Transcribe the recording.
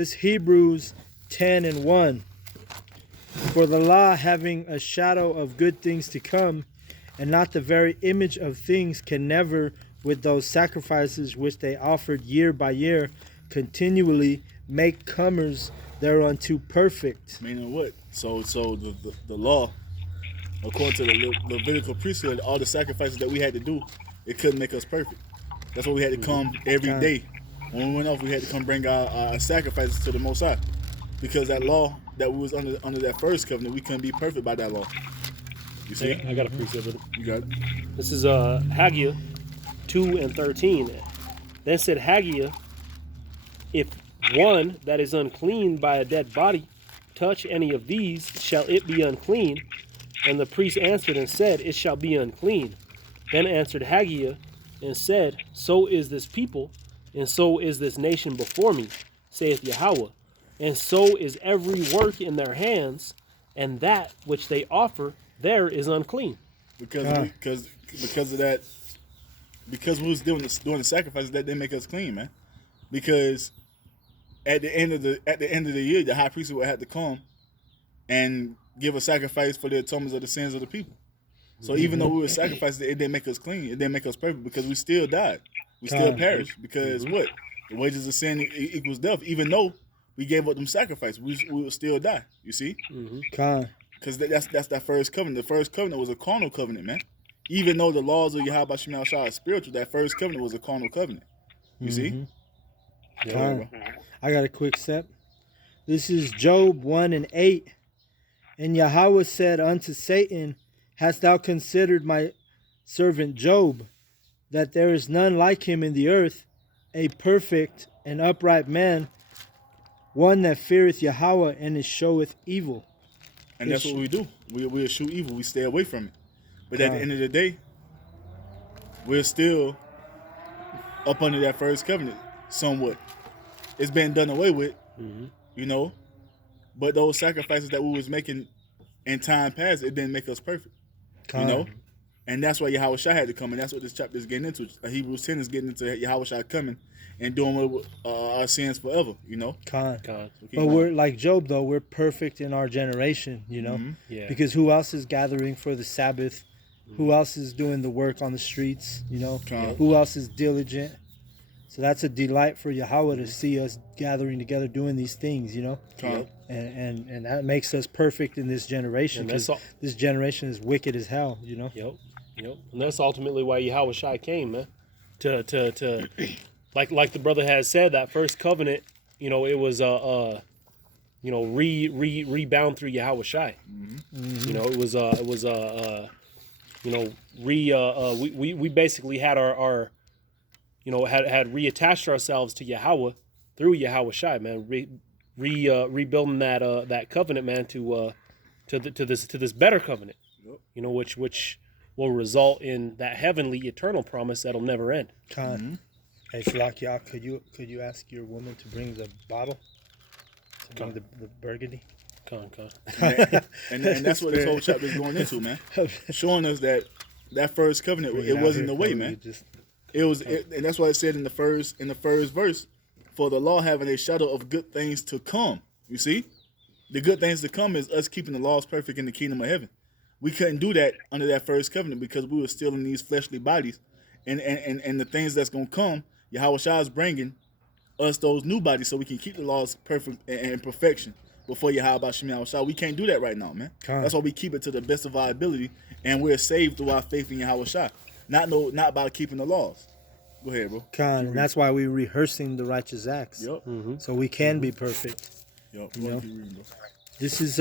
This Hebrews 10:1. For the law, having a shadow of good things to come, and not the very image of things, can never, with those sacrifices which they offered year by year, continually make comers thereunto perfect. Meaning what? So the law, according to the Levitical priesthood, all the sacrifices that we had to do, it couldn't make us perfect. That's why we had to come every day. When we went off, we had to come bring our sacrifices to the Most High, because that law that we was under that first covenant, we couldn't be perfect by that law. You see? I got a precept with it. You got it. This is Haggai 2:13. Then said Haggai, if one that is unclean by a dead body touch any of these, shall it be unclean? And the priest answered and said, it shall be unclean. Then answered Haggai and said, so is this people, and so is this nation before me, saith Yahweh. And so is every work in their hands, and that which they offer there is unclean. Because of that, because we was doing the sacrifices, that didn't make us clean, man. Because at the end of the year, the high priest would have to come and give a sacrifice for the atonement of the sins of the people. So even though we were sacrificing, it didn't make us clean. It didn't make us perfect, because we still died. We still perished. Because what? The wages of sin equals death. Even though we gave up them sacrifices, we would still die. You see? Because that's that first covenant. The first covenant was a carnal covenant, man. Even though the laws of Yahweh Shema Shah are spiritual, that first covenant was a carnal covenant. You see? Yeah, I got a quick step. This is Job 1:8. And Yahweh said unto Satan, hast thou considered my servant Job, that there is none like him in the earth, a perfect and upright man, one that feareth Yahweh and escheweth evil. And that's what we do. We eschew evil. We stay away from it. But at the end of the day, we're still up under that first covenant somewhat. It's been done away with, you know. But those sacrifices that we was making in time past, it didn't make us perfect, you know. And that's why Yahweh Shai had to come, and that's what this chapter is getting into. Hebrews 10 is getting into Yahweh Shai coming and doing with our sins forever, you know. But we're like Job, though. We're perfect in our generation, you know. Because who else is gathering for the Sabbath? Who else is doing the work on the streets, you know? Who else is diligent? So that's a delight for Yahweh to see us gathering together doing these things, you know. And that makes us perfect in this generation, because this generation is wicked as hell, you know. And that's ultimately why Yahweh Shai came, man. To like the brother has said, that first covenant, you know, it was you know, rebound through Yahweh Shai. You know, it was you know, we basically had our you know, had reattached ourselves to Yahweh through Yahweh Shai, man. Rebuilding that covenant, man, to this better covenant. You know, which will result in that heavenly eternal promise that'll never end. Hey, Shalakia, could you ask your woman to bring the bottle? To bring the burgundy? And that's what this whole chapter is going into, man. Showing us that first covenant, it wasn't the way, man. And that's why it said in the first verse, for the law having a shadow of good things to come. You see? The good things to come is us keeping the laws perfect in the kingdom of heaven. We couldn't do that under that first covenant because we were still in these fleshly bodies. And the things that's going to come, Yahweh Shai is bringing us those new bodies so we can keep the laws perfect and perfection before Yahweh Shema Shai. We can't do that right now, man. That's why we keep it to the best of our ability, and we're saved through our faith in Yahweh Shai. Not by keeping the laws. Go ahead, bro. And that's why we're rehearsing the righteous acts. So we can be perfect. Yep. You know? Reading, this is